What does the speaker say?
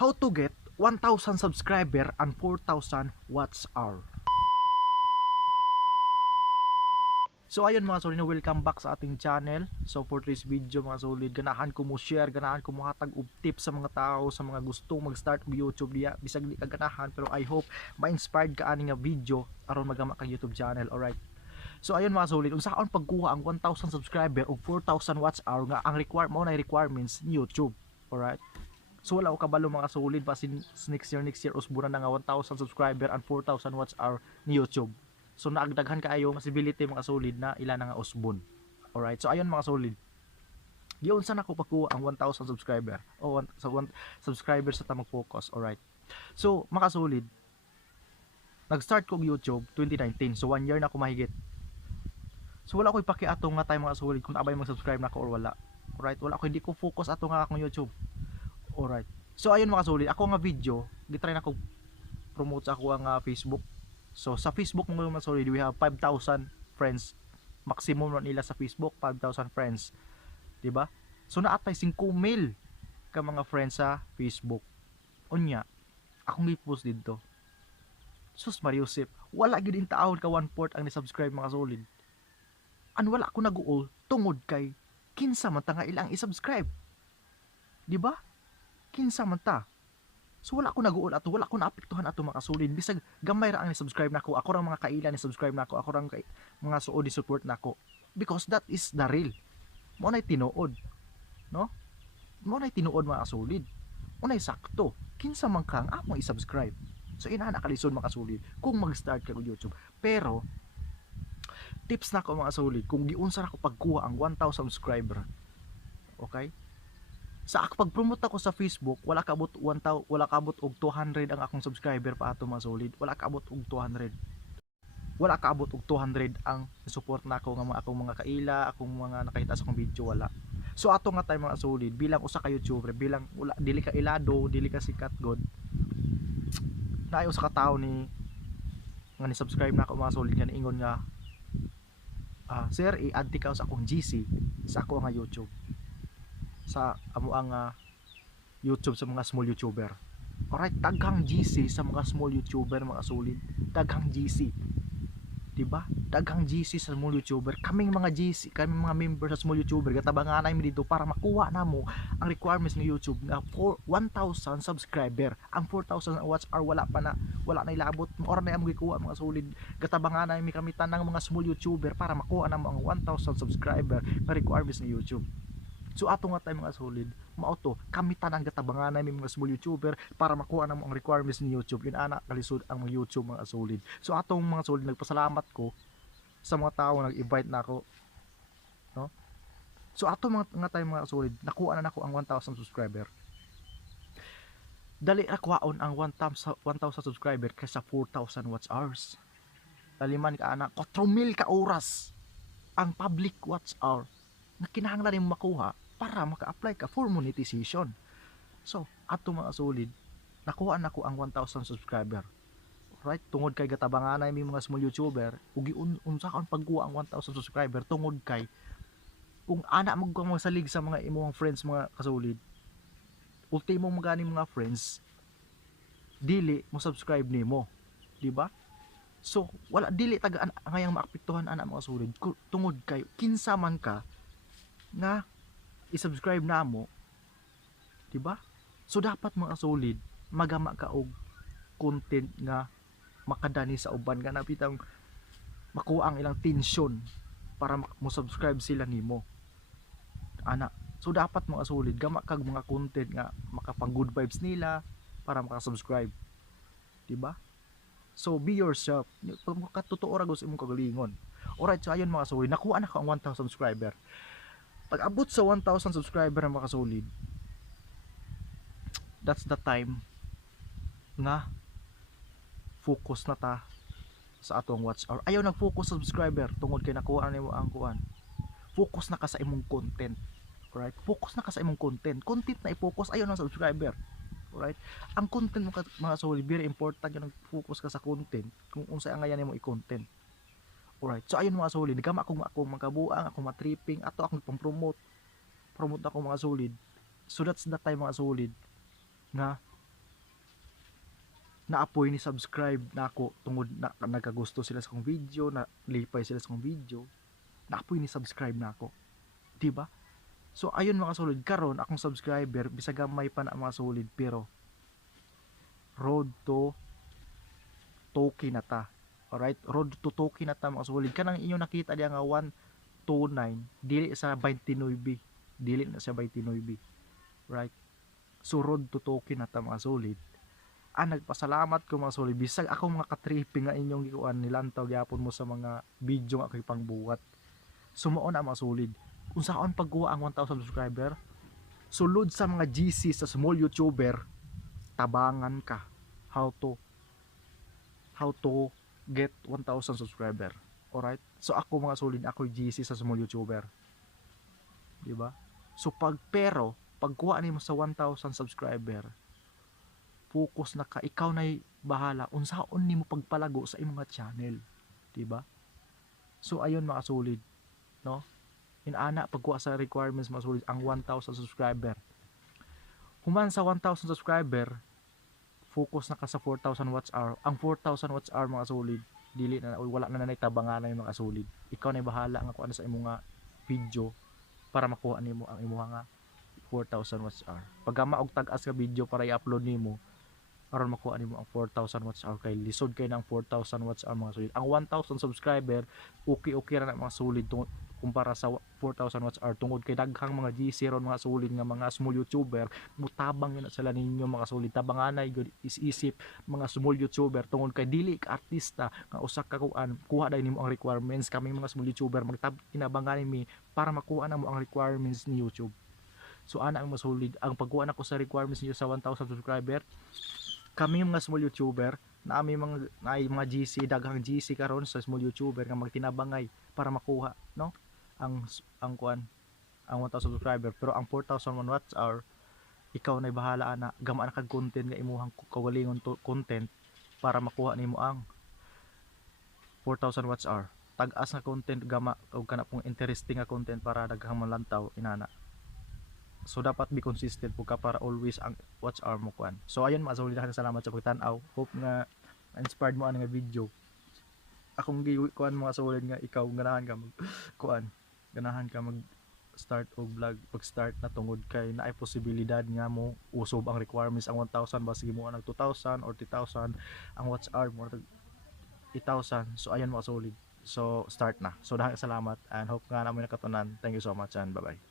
How to get 1,000 subscriber and 4,000 watch hour. So ayun mga solid, welcome back sa ating channel. So for this video mga solid, ganahan ko mo share, ganahan ko mo hatag og tips sa mga tao, sa mga gustong mag-start og YouTube diya. Bisag di ka ganahan, pero I hope ma-inspired ka ani nga video aron magama ka YouTube channel. Alright. So ayun mga solid, unsaon pagkuha ang 1,000 subscriber ug 4,000 watch hour nga ang requirements ni YouTube. Alright. So wala ko kabalo mga solid, pasin next year usbura na nga 1,000 subscriber and 4,000 watch hour ni YouTube. So naagdaghan kaayo possibility mga solid na ilan nga usbon. Alright, so ayun mga solid. Giyon sa nako pagkuha ang 1,000 subscriber o 1 subscribers sa tamang focus. Alright. So mga solid, nag-start ko og YouTube 2019. So 1 year na ako mahigit. So wala ko ipakiato nga tayo mga solid kung abay mag-subscribe nako or wala. Alright, wala ko, hindi ko focus ato nga akong YouTube. Alright. So ayun mga solid, ako nga video, gitry na ko promote sa ako nga Facebook. So sa Facebook mga solid, we have 5,000 friends. Maximum na nila sa Facebook 5,000 friends. 'Di ba? So naatay 5,000 ka mga friends sa Facebook. Unya, akong gi-post didto. Sus Mariusip, wala gid in taon ka 1/4 ang ni-subscribe mga solid. An wala ko naguol tungod kay kinsa man ta nga ilang i-subscribe. 'Di ba? Kinsa man ta. So wala ko naguol ato, wala ko naapektuhan ato mga solid. Bisag gamay ra ang ni-subscribe nako, ako ra mga kaila ni-subscribe nako, ako ra mga suod ni support nako. Because that is the real. Mo nay tinuod, no? Mo nay tinuod mga solid. Mo nay sakto. Kinsa man kang among i-subscribe. So inana ka lisod mga solid kung mag-start ka og YouTube. Pero tips nako mga solid kung giunsa nako pagkuha ang 1,000 subscriber. Okay? Sa pag-promote ako sa Facebook, wala kaabot og 200 ang akong subscriber pa ato mga solid. Wala kaabot og 200. Wala kaabot og 200 ang support nako nga akong mga kaila, akong mga nakahita sa akong video, wala. So ato nga tayo mga solid bilang usa ka YouTuber, bilang wala dili ka ilado, dili ka sikat god. Naayo sa ka tawo ni nga ni subscribe nako mga solid nga ingon nga sir, i-add ti ka sa akong GC sa ako nga YouTube. Sa amo ang YouTube sa mga small YouTuber. Alright, daghang GC sa mga small YouTuber mga solid. Daghang GC. Diba? Daghang GC sa small YouTuber. Kaming mga GC, kaming mga member sa small YouTuber, gatabanganay mi dito para makuha namo ang requirements ng YouTube na for 1,000 subscriber. Ang 4,000 watch hour wala na ilabot. Ora na amo gikuha mga solid. Gatabanganay mi kami tanang mga small YouTuber para makuha namo ang 1,000 subscriber na requirements ng YouTube. So ato nga tayo mga solid, mao to kami tanang gatabanganay mi mga small YouTuber para makuha namo ang requirements ni YouTube. Yun ana kalisod ang mga YouTube mga solid. So atong mga solid, nagpasalamat ko sa mga tao nag-invite nako, no? So ato nga tayo mga solid, nakuha na nako ang 1,000 subscriber. Dali ra kuhaon ang 1,000 subscriber kaysa 4,000 watch hours. Daliman ka ana 4,000 ka oras ang public watch hour na kinahanglan nimo makuha para maka-apply ka for monetization. So, ato mga solid, nakuha nako ang 1,000 subscriber. Right? Tungod kay gatabanganay mi mga small YouTuber, ug unsa kaon pagkuha ang 1,000 subscriber tungod kay kung ana mo kang masalig sa mga imong friends mga kasolid, ultimo mo gani mga friends dili mo subscribe nimo, di ba? So, wala dili taga ngayang maapektuhan ana mga solid tungod kay kinsa man ka nga i-subscribe namo, di ba? So dapat mga solid magama ka og content nga makadani sa uban nga napitang makuha ang ilang tension para mo subscribe sila nimo. Ana, so dapat mga solid gama kag mga content nga makapang good vibes nila para maka-subscribe. Di ba? So be yourself. Pagkatotoo ra gusto imong kagalingon. Alright, so ayun mga solid, nakuha na ko ang 1,000 subscriber. Pag abot sa 1,000 subscriber ang mga solid, that's the time nga focus na ta sa atong watch hour. Ayaw nag-focus sa subscriber tungod kay nakuha nimo ang kuan. Focus na ka sa imong content. Alright? Focus na ka sa imong content. Content na i-focus, ayaw ng subscriber. Alright? Ang content mo mga solid, very important yung nag-focus ka sa content kung unsa ang ngayon nimo i-content. Alright, so ayun mga solid, gama akong magkabuang, akong matripping, ato akong pang-promote ako mga solid. So that's the time mga solid nga naapoy ni subscribe na ako tungod na nagagusto sila sa kong video, na lipay sila sa kong video, naapoy ni subscribe na ako, di ba? So ayun mga solid, karon akong subscriber bisag gamay pa na mga solid, pero road to token na ta. Alright, road to token na ta mga solid. Kanang inyo nakita diya nga 129 dili sa 29, dili na sa 29, right? So road to token na ta mga solid. Nagpasalamat ko mga solid, bisag ako mga katripping nga inyong gikuan nilantaw gyapon mo sa mga video nga kay pangbuhat. Sumuon na mga solid, unsaon pagkuha ang 1,000 subscriber, sulod sa mga GC sa small YouTuber, tabangan ka how to get 1,000 subscriber. Alright, so ako mga solid, ako GC sa small YouTuber, di ba? So pero pagkuha nimo sa 1,000 subscriber, focus na ka, ikaw na'y bahala unsaon nimo pagpalago sa imong channel, di ba? So ayun mga solid, no? Inana pagkuha sa requirements mga solid ang 1,000 subscriber. Human sa 1,000 subscriber, focus na ka sa 4,000 watch hour. Ang 4,000 watch hour mga solid, dili na, wala na tabangan na mga solid. Ikaw na'y bahala nga kung ano sa imong video para makuha nimo ang imong nga 4,000 watch hour. Pag maog tag-as ka video para i-upload nimo, aron makuha nimo ang 4,000 watch hour, kay lisod kay ng 4,000 watch hour mga solid. Ang 1,000 subscriber okay ra na mga solid kumpara sa 4,000 watch hour, tungod kay daghang mga GC ron mga solid nga mga small YouTuber, mutabang yun sila ninyo mga solid. Tabanganay gud isip mga small YouTuber, tungod kay dili ka artista nga usak ka kuha dai nimo ang requirements. Kami mga small YouTuber tinabangan mi para makuha na mo ang requirements ni YouTube. So ana ang masolid ang pagkuha nako sa requirements niyo sa 1,000 subscriber. Kami mga small YouTuber na mga GC, daghang GC karon sa small YouTuber nga magtinabangay para makuha, no, ang kuan ang 1,000 subscriber. Pero ang 4,000 watch hour, ikaw na bahala na gama na kag content nga imuhang kagalingon content para makuha nimo ang 4,000 watch hour. Tag-as nga content gama og kana pong interesting nga content para daghang malantaw inana. So dapat be consistent po ka para always ang watch hour mo kuan. So ayun mga solid, salamat sa pagtan-aw. Hope nga inspired mo ang nga video. Akong kuan mga solid nga ikaw ganahan ka mag kuan. Ganahan ka mag start og vlog, pag start na tungod kay naay posibilidad nga mo usob ang requirements ang 1,000, basig mo nag 2,000 or 3,000 ang watch hour mo 8,000. So ayun mga solid. So start na. So dahil salamat and hope nga namin nakatunan. Thank you so much and bye bye.